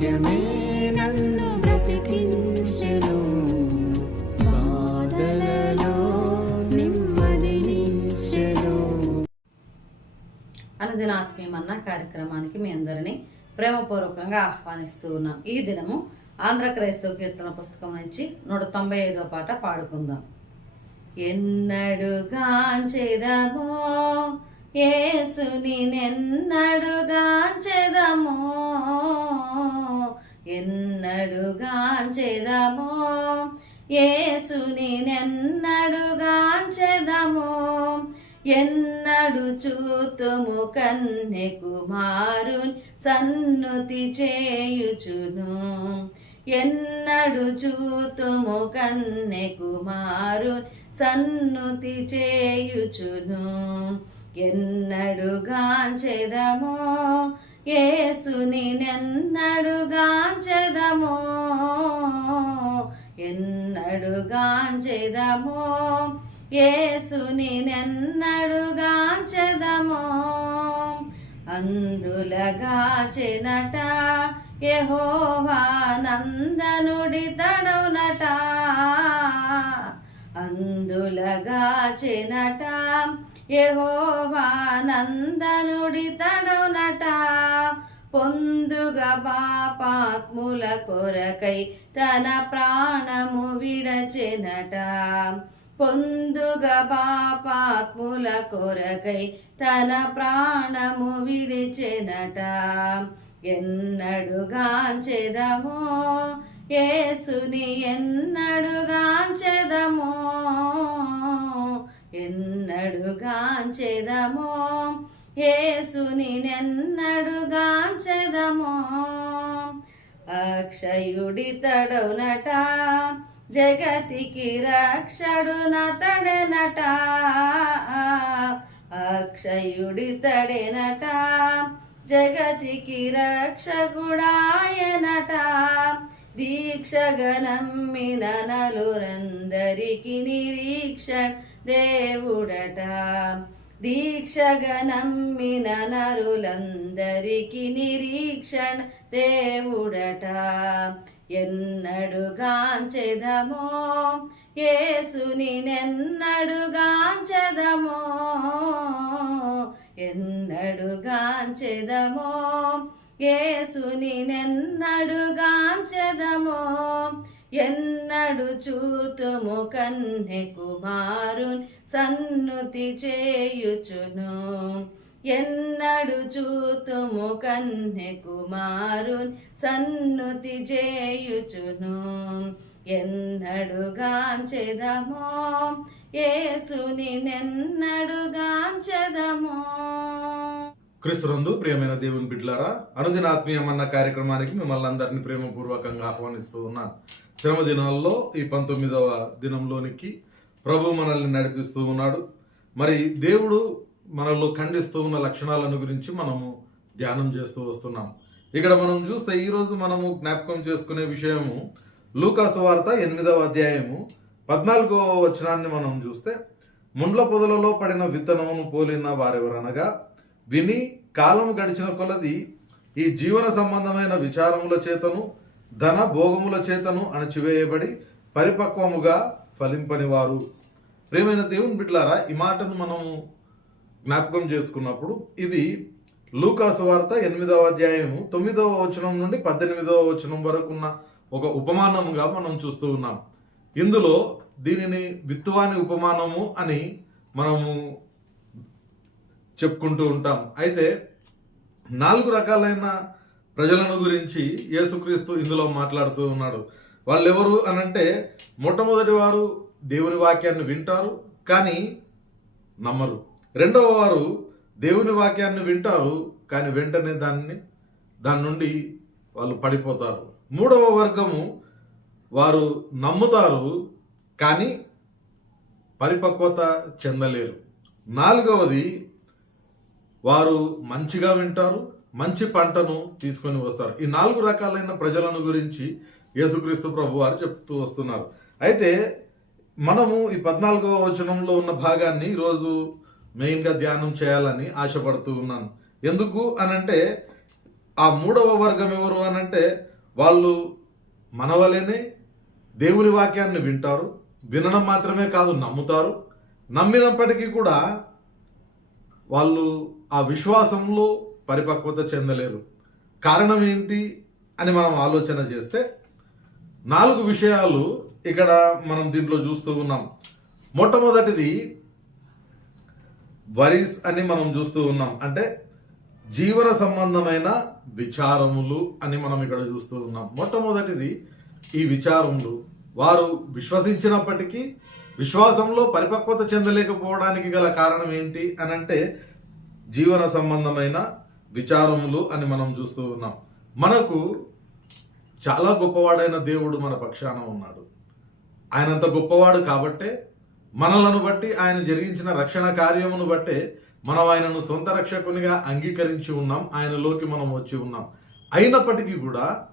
వాక్యమే నన్ను బ్రతికించెను. బాధలలో నెమ్మదినిచ్చెను అనుదిన ఆత్మీయమన్న కార్యక్రమానికి మీ అందరినీ ప్రేమపూర్వకంగా ఆహ్వానిస్తూ ఉన్నాం. ఈ దినము ఆంధ్ర క్రైస్తవ కీర్తన పుస్తకం నుంచి నూట తొంభై ఐదో పాట పాడుకుందాం. ఎన్నడుగాంచెదమో ఏసుని నెన్నడుగాంచెదమో ఎన్నడుగాంచెదమో ఏసుని నెన్నడుగాంచెదమో ఎన్నడు చూతుము కన్నె కుమారున్ సన్నుతి చేయుచును? ఎన్నడు చూతుము కన్నె కుమారున్ సన్నుతి చేయుచును? ఎన్నడుగాంచెదమో యేసుని నెన్నడుగాంచెదమో ఎన్నడుగాంచెదమో యేసుని నెన్నడుగాంచెదమో అందులగాచెనట యెహోవా నందనుడి అందులగా చెనట యెహోవా నందనుడి తడవునట పొందుగా పాపాత్ముల కొరకై తన ప్రాణము విడచెనట. పొందుగా పాపాత్ముల కొరకై తన ప్రాణము విడిచెనట. ఎన్నడుగాంచెదమో ఏసుని ఎన్నడుగాంచెదమో ఎన్నడుగాంచెదమో? ఏసుని నెన్నడుగాంచెదమో? అక్షయుడి తడవునట జగతికి రక్షడున తడెనట అక్షయుడి తడెనట జగతికి రక్షకుడాయనట దీక్షగనమ్మిన నలురందరికి నిరీక్షణ దేవుడట. దీక్షగా నమ్మిన నరులందరికి నిరీక్షణ దేవుడట. ఎన్నడుగాంచెదమో ఏసుని నెన్నడుగాంచెదమో ఎన్నడుగాంచెదమో ఏసుని నెన్నడుగాంచెదమో ఎన్నడు చూతుము కన్నె కుమారున్ సన్నుతి చేయుచును. ఎన్నడు చూతుము కన్నె కుమారున్ సన్నుతి చేయుచును. ఎన్నడుగాంచెదమో ఏసుని నెన్నడుగాంచెదమో క్రీస్తునందు ప్రియమైన దేవుని బిడ్లారా అనుదిన ఆత్మీయమన్న కార్యక్రమానికి మిమ్మల్ని అందరినీ ప్రేమపూర్వకంగా ఆహ్వానిస్తూ ఉన్నాను శ్రమ దినాల్లో ఈ పంతొమ్మిదవ దినంలోనికి ప్రభు మనల్ని నడిపిస్తూ ఉన్నాడు. మరి దేవుడు మనలో ఖండిస్తూ ఉన్న లక్షణాలను గురించి మనము ధ్యానం చేస్తూ వస్తున్నాం. ఇక్కడ మనం చూస్తే ఈరోజు మనము జ్ఞాపకం చేసుకునే విషయము లూకాసు వార్త ఎనిమిదవ అధ్యాయము పద్నాలుగవ వచనాన్ని మనం చూస్తే ముండ్ల పొదలలో పడిన విత్తనమును పోలిన వారెవరనగా విని కాలం గడిచిన కొలది ఈ జీవన సంబంధమైన విచారముల చేతను ధన భోగముల చేతను అణచివేయబడి పరిపక్వముగా ఫలింపనివారు. ప్రేమైన ప్రియమైన దేవుని బిడ్లారా ఈ మాటను మనము జ్ఞాపకం చేసుకున్నప్పుడు ఇది లూకాసు వార్త ఎనిమిదవ అధ్యాయము తొమ్మిదవ వచనం నుండి పద్దెనిమిదవ వచనం వరకు ఉన్న ఒక ఉపమానముగా మనం చూస్తూ ఉన్నాం. ఇందులో దీనిని విత్తువాని ఉపమానము అని మనము చెప్పుకుంటూ ఉంటాం. అయితే నాలుగు రకాలైన ప్రజలను గురించి యేసుక్రీస్తు ఇందులో మాట్లాడుతూ ఉన్నాడు. వాళ్ళు ఎవరు అనంటే మొట్టమొదటి వారు దేవుని వాక్యాన్ని వింటారు కానీ నమ్మరు. రెండవ వారు దేవుని వాక్యాన్ని వింటారు కానీ వెంటనే దాన్ని దాని నుండి వాళ్ళు పడిపోతారు. మూడవ వర్గము వారు నమ్ముతారు కానీ పరిపక్వత చెందలేరు. నాలుగవది వారు మంచిగా వింటారు మంచి పంటను తీసుకొని వస్తారు. ఈ నాలుగు రకాలైన ప్రజలను గురించి యేసుక్రీస్తు ప్రభు వారు చెప్తూ వస్తున్నారు. అయితే మనము ఈ పద్నాలుగవ వచనంలో ఉన్న భాగాన్ని ఈరోజు మెయిన్గా ధ్యానం చేయాలని ఆశపడుతూ ఉన్నాను. ఎందుకు అనంటే ఆ మూడవ వర్గం ఎవరు అనంటే వాళ్ళు మనవలేనే దేవుని వాక్యాన్ని వింటారు వినడం మాత్రమే కాదు నమ్ముతారు. నమ్మినప్పటికీ కూడా వాళ్ళు ఆ విశ్వాసంలో పరిపక్వత చెందలేరు. కారణం ఏంటి అని మనం ఆలోచన చేస్తే నాలుగు విషయాలు ఇక్కడ మనం దీంట్లో చూస్తూ ఉన్నాం. మొట్టమొదటిది వరీస్ అని మనం చూస్తూ ఉన్నాం. అంటే జీవన సంబంధమైన విచారములు అని మనం ఇక్కడ చూస్తూ ఉన్నాం. మొట్టమొదటిది ఈ విచారములు. వారు విశ్వసించినప్పటికీ విశ్వాసంలో పరిపక్వత చెందలేకపోవడానికి గల కారణం ఏంటి అని అంటే జీవన సంబంధమైన విచారములు అని మనం చూస్తూ ఉన్నాం. మనకు చాలా గొప్పవాడైన దేవుడు మన పక్షాన ఉన్నాడు. ఆయనంత గొప్పవాడు కాబట్టే మనలను బట్టి ఆయన జరిగించిన రక్షణ కార్యమును బట్టే మనం ఆయనను సొంత రక్షకునిగా అంగీకరించి ఉన్నాం. ఆయనలోకి మనం వచ్చి ఉన్నాం. అయినప్పటికీ కూడా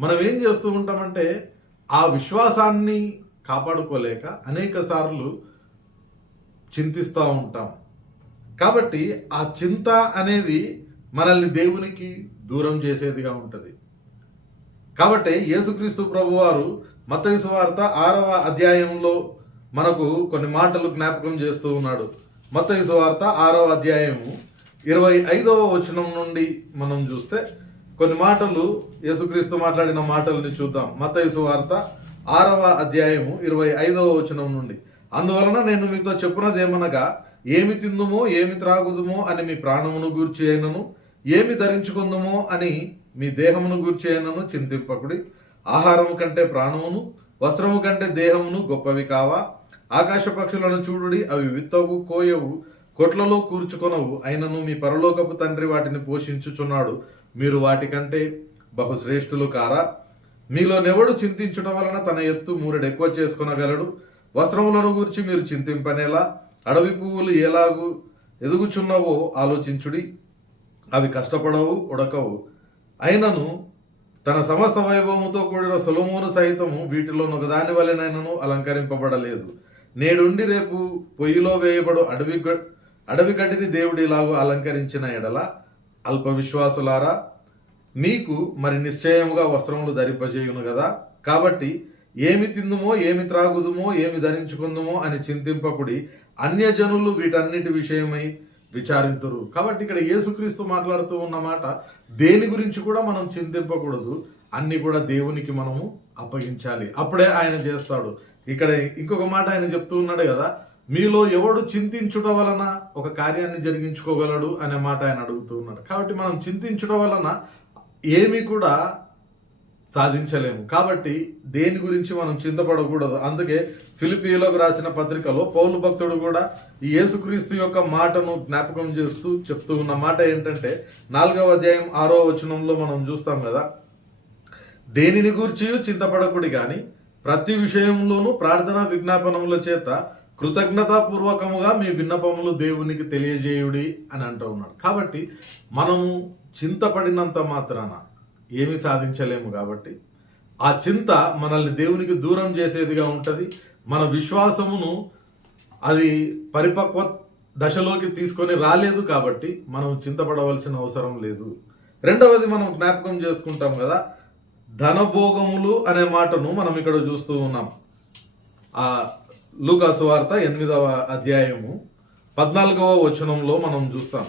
మనం ఏం చేస్తూ ఉంటామంటే ఆ విశ్వాసాన్ని కాపాడుకోలేక అనేక సార్లు చింతిస్తూ ఉంటాం. కాబట్టి ఆ చింత అనేది మనల్ని దేవునికి దూరం చేసేదిగా ఉంటుంది. కాబట్టి యేసుక్రీస్తు ప్రభువారు మత్తయి వార్త ఆరవ అధ్యాయంలో మనకు కొన్ని మాటలు జ్ఞాపకం చేస్తూ ఉన్నాడు. మత్తయి వార్త ఆరవ అధ్యాయము ఇరవై ఐదవ వచనం నుండి మనం చూస్తే కొన్ని మాటలు యేసుక్రీస్తు మాట్లాడిన మాటల్ని చూద్దాం. మత్తయి వార్త ఆరవ అధ్యాయము ఇరవై ఐదవ వచనం నుండి. అందువలన నేను మీతో చెప్పున్నదేమనగా ఏమి తిందుమో ఏమి త్రాగుదుమో అని మీ ప్రాణమును గూర్చి అయినను ఏమి ధరించుకుందుమో అని మీ దేహమును గూర్చి అయినను చింతింపకుడి. ఆహారము కంటే ప్రాణమును వస్త్రము కంటే దేహమును గొప్పవి కావా? ఆకాశ పక్షులను చూడుడి అవి విత్తవు కోయవు కొట్లలో కూర్చుకొనవు. అయినను మీ పరలోకపు తండ్రి వాటిని పోషించుచున్నాడు. మీరు వాటికంటే బహుశ్రేష్ఠులు కారా? మీలోనెవడు చింతించుట వలన తన ఎత్తు మూరెడు ఎక్కువ చేసుకొనగలడు. వస్త్రములను గూర్చి మీరు చింతింపనేలా? అడవి పువ్వులు ఎలాగు ఎదుగుచున్నవో ఆలోచించుడి. అవి కష్టపడవు ఉడకవు. అయినను తన సమస్త వైభవముతో కూడిన సులమూను సహితము వీటిలో ఒకదాని వలెనైనను అలంకరింపబడలేదు. నేడుండి రేపు పొయ్యిలో వేయబడు అడవి గ- అడవి గడ్డిని దేవుడి ఇలాగూ అలంకరించిన ఎడల అల్ప విశ్వాసులారా మీకు మరి నిశ్చయముగా వస్త్రములు ధరింపజేయును కదా కాబట్టి ఏమి తిందుమో ఏమి త్రాగుదుమో ఏమి ధరించుకుందుమో అని చింతింపకుడి అన్యజనులు వీటన్నిటి విషయమై విచారింతురు. కాబట్టి ఇక్కడ యేసుక్రీస్తు మాట్లాడుతూ ఉన్న మాట దేని గురించి కూడా మనం చింతింపకూడదు. అన్ని కూడా దేవునికి మనము అప్పగించాలి. అప్పుడే ఆయన చేస్తాడు. ఇక్కడ ఇంకొక మాట ఆయన చెప్తూ ఉన్నాడు కదా మీలో ఎవడు చింతించుట వలన ఒక కార్యాన్ని జరిగించుకోగలడు అనే మాట ఆయన అడుగుతూ ఉన్నాడు. కాబట్టి మనం చింతించుట వలన ఏమి కూడా సాధించలేము. కాబట్టి దేని గురించి మనం చింతపడకూడదు. అందుకే ఫిలిపియోలకు రాసిన పత్రికలో పౌలు భక్తుడు కూడా ఈ యేసుక్రీస్తు యొక్క మాటను జ్ఞాపకం చేస్తూ చెప్తూ ఉన్న మాట ఏంటంటే నాలుగవ అధ్యాయం ఆరో వచనంలో మనం చూస్తాం కదా దేనిని గూర్చి చింతపడకుడి కానీ ప్రతి విషయంలోనూ ప్రార్థన విజ్ఞాపనముల చేత కృతజ్ఞతాపూర్వకముగా మీ విన్నపములు దేవునికి తెలియజేయుడి అని అంటూ ఉన్నాడు. కాబట్టి మనము చింతపడినంత మాత్రాన ఏమీ సాధించలేము కాబట్టి ఆ చింత మనల్ని దేవునికి దూరం చేసేదిగా ఉంటుంది. మన విశ్వాసమును అది పరిపక్వ దశలోకి తీసుకొని రాలేదు కాబట్టి మనం చింతపడవలసిన అవసరం లేదు. రెండవది మనం జ్ఞాపకం చేసుకుంటాం కదా ధనభోగములు అనే మాటను మనం ఇక్కడ చూస్తూ ఉన్నాం. ఆ లూకాసు వార్త ఎనిమిదవ అధ్యాయము పద్నాలుగవ వచనంలో మనం చూస్తాం.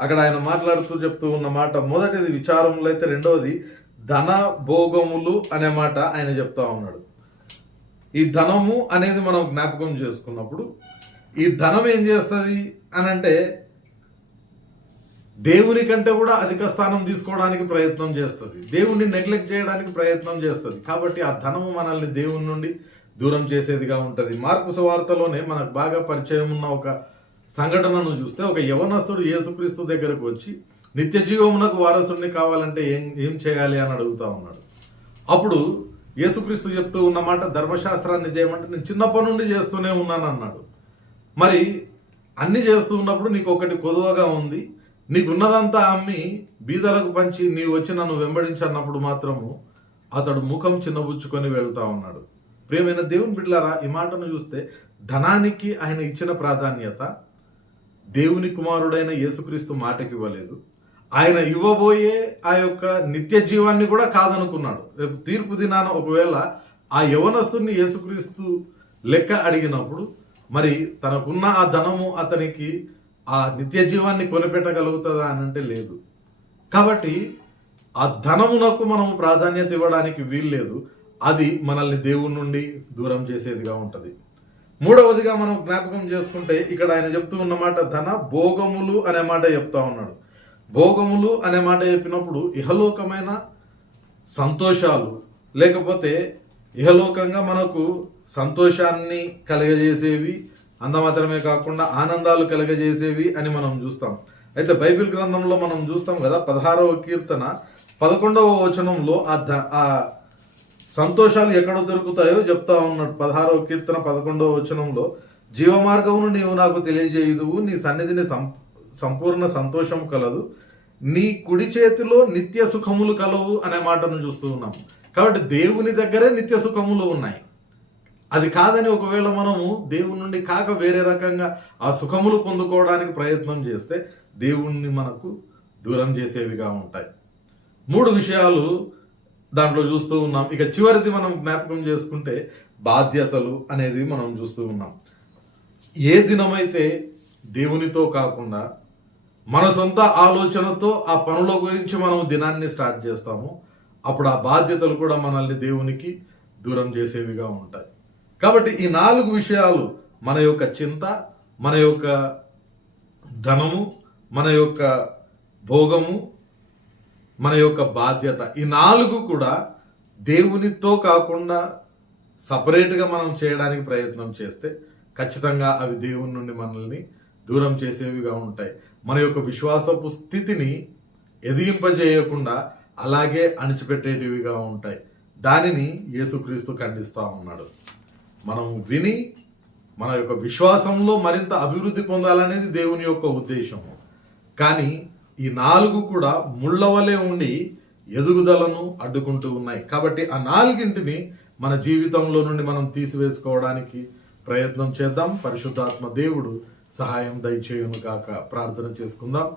అక్కడ ఆయన మాట్లాడుతూ చెప్తూ ఉన్న మాట మొదటిది విచారములు అయితే రెండవది ధన భోగములు అనే మాట ఆయన చెప్తా ఉన్నాడు. ఈ ధనము అనేది మనం జ్ఞాపకం చేసుకున్నప్పుడు ఈ ధనం ఏం చేస్తుంది అని అంటే దేవుని కంటే కూడా అధిక స్థానం తీసుకోవడానికి ప్రయత్నం చేస్తుంది. దేవుణ్ణి నెగ్లెక్ట్ చేయడానికి ప్రయత్నం చేస్తుంది. కాబట్టి ఆ ధనము మనల్ని దేవుని నుండి దూరం చేసేదిగా ఉంటుంది. మార్పు సువార్తలోనే మనకు బాగా పరిచయం ఉన్న ఒక సంఘటనను చూస్తే ఒక యవనస్తుడు యేసుక్రీస్తు దగ్గరకు వచ్చి నిత్య జీవమునకు వారసుడిని కావాలంటే ఏం ఏం చేయాలి? అని అడుగుతా ఉన్నాడు. అప్పుడు యేసుక్రీస్తు చెప్తూ ఉన్న మాట ధర్మశాస్త్రాన్ని చేయమంటే నేను చిన్నప్పటి నుండి చేస్తూనే ఉన్నాను అన్నాడు. మరి అన్ని చేస్తూ ఉన్నప్పుడు నీకు ఒకటి కొదువగా ఉంది. నీకున్నదంతా అమ్మి బీదలకు పంచి నీవు వచ్చి నన్ను వెంబడించన్నప్పుడు మాత్రము అతడు ముఖం చిన్నబుచ్చుకొని వెళ్తా ఉన్నాడు. ప్రియమైన దేవుని బిడ్డలారా ఈ మాటను చూస్తే ధనానికి ఆయన ఇచ్చిన ప్రాధాన్యత దేవుని కుమారుడైన యేసుక్రీస్తు మాటకి ఇవ్వలేదు. ఆయన ఇవ్వబోయే ఆ యొక్క నిత్య జీవాన్ని కూడా కాదనుకున్నాడు. రేపు తీర్పు దినాన ఒకవేళ ఆ యవనస్తుని యేసుక్రీస్తు లెక్క అడిగినప్పుడు మరి తనకున్న ఆ ధనము అతనికి ఆ నిత్య జీవాన్ని కొనిపెట్టగలుగుతుందా అని అంటే లేదు. కాబట్టి ఆ ధనమునకు మనం ప్రాధాన్యత ఇవ్వడానికి వీల్లేదు. అది మనల్ని దేవుని నుండి దూరం చేసేదిగా ఉంటుంది. మూడవదిగా మనం జ్ఞాపకం చేసుకుంటే ఇక్కడ ఆయన చెప్తూ ఉన్నమాట ధన భోగములు అనే మాట చెప్తా ఉన్నాడు. భోగములు అనే మాట చెప్పినప్పుడు ఇహలోకమైన సంతోషాలు లేకపోతే ఇహలోకంగా మనకు సంతోషాన్ని కలగజేసేవి అంత మాత్రమే కాకుండా ఆనందాలు కలగజేసేవి అని మనం చూస్తాం. అయితే బైబిల్ గ్రంథంలో మనం చూస్తాం కదా పదహారవ కీర్తన పదకొండవ వచనంలో ఆ ధ- ఆ సంతోషాలు ఎక్కడ దొరుకుతాయో చెప్తా ఉన్నాడు. పదహారవ కీర్తన పదకొండవ వచనంలో జీవమార్గమును నీవు నాకు తెలియజేయుదువు నీ సన్నిధిని సం- సంపూర్ణ సంతోషం కలదు. నీ కుడి చేతిలో నిత్య సుఖములు కలవు అనే మాటను చూస్తూ ఉన్నాం. కాబట్టి దేవుని దగ్గరే నిత్య సుఖములు ఉన్నాయి. అది కాదని ఒకవేళ మనము దేవుని నుండి కాక వేరే రకంగా ఆ సుఖములు పొందుకోవడానికి ప్రయత్నం చేస్తే దేవుణ్ణి మనకు దూరం చేసేవిగా ఉంటాయి. మూడు విషయాలు దాంట్లో చూస్తూ ఉన్నాం. ఇక చివరిది మనం జ్ఞాపకం చేసుకుంటే బాధ్యతలు అనేది మనం చూస్తూ ఉన్నాం. ఏ దినమైతే దేవునితో కాకుండా మన సొంత ఆలోచనతో ఆ పనుల గురించి మనం దినాన్ని స్టార్ట్ చేస్తాము అప్పుడు ఆ బాధ్యతలు కూడా మనల్ని దేవునికి దూరం చేసేవిగా ఉంటాయి. కాబట్టి ఈ నాలుగు విషయాలు మన యొక్క చింత మన యొక్క ధనము మన యొక్క భోగము మన యొక్క బాధ్యత. ఈ నాలుగు కూడా దేవునితో కాకుండా సపరేట్గా మనం చేయడానికి ప్రయత్నం చేస్తే ఖచ్చితంగా అవి దేవుని నుండి మనల్ని దూరం చేసేవిగా ఉంటాయి. మన యొక్క విశ్వాసపు స్థితిని ఎదిగింపజేయకుండా అలాగే అణిచిపెట్టేటివిగా ఉంటాయి. దానిని యేసుక్రీస్తు ఖండిస్తూ ఉన్నాడు. మనం విని మన యొక్క విశ్వాసంలో మరింత అభివృద్ధి పొందాలనేది దేవుని యొక్క ఉద్దేశము. కానీ ఈ నాలుగు కూడా ముళ్ళ వలె ఉండి ఎదుగుదలను అడ్డుకుంటూ ఉన్నాయి. కాబట్టి ఆ నాలుగింటిని మన జీవితంలో నుండి మనం తీసివేసుకోవడానికి ప్రయత్నం చేద్దాం. పరిశుద్ధాత్మ దేవుడు సహాయం దయచేయును కాక ప్రార్థన చేసుకుందాం.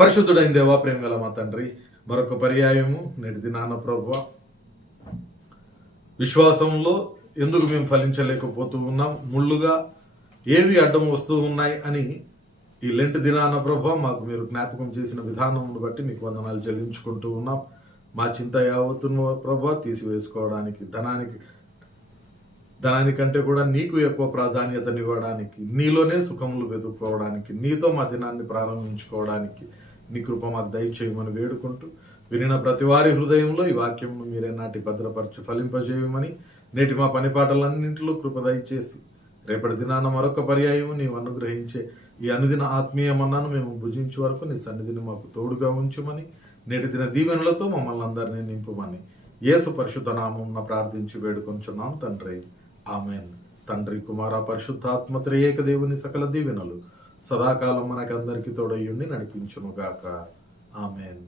పరిశుద్ధుడైన దేవా ప్రేమ గల మా తండ్రి మరొక పర్యాయము నేటి దినాన ప్రభు విశ్వాసంలో ఎందుకు మేము ఫలించలేకపోతూ ఉన్నాం? ముళ్ళుగా ఏవి అడ్డం వస్తూ ఉన్నాయి అని ఈ లెంట్ దినాన ప్రభ మాకు మీరు జ్ఞాపకం చేసిన విధానమును బట్టి మీకు వందనాలు చెల్లించుకుంటూ ఉన్నాం. మా చింత యావత్తును ప్రభ తీసివేసుకోవడానికి ధనానికి ధనానికంటే కూడా నీకు ఎక్కువ ప్రాధాన్యతనివ్వడానికి నీలోనే సుఖములు వెతుక్కోవడానికి నీతో మా దినాన్ని ప్రారంభించుకోవడానికి నీ కృప మాకు దయచేయమని వేడుకుంటూ వినిన ప్రతి వారి హృదయంలో ఈ వాక్యంను మీరే నాటి భద్రపరచు ఫలింపజేయమని నేటి మా పని పాటలన్నింటిలో కృప దయచేసి రేపటి దినాన మరొక పర్యాయం నీవు అనుగ్రహించే ఈ అనుదిన ఆత్మీయ మన్నాను మేము భుజించే వరకు నీ సన్నిధిని మాకు తోడుగా ఉంచుమని నేటి దిన దీవెనలతో మమ్మల్ని అందరినీ నింపుమని యేసు పరిశుద్ధ నామం ప్రార్థించి వేడుకొంచున్నాం తండ్రి. ఆమెన్. తండ్రి కుమార పరిశుద్ధాత్మ త్రియేక దేవుని సకల దీవెనలు సదాకాలం మనకందరికీ తోడయ్యుండి నడిపించునుగాక. ఆమెన్.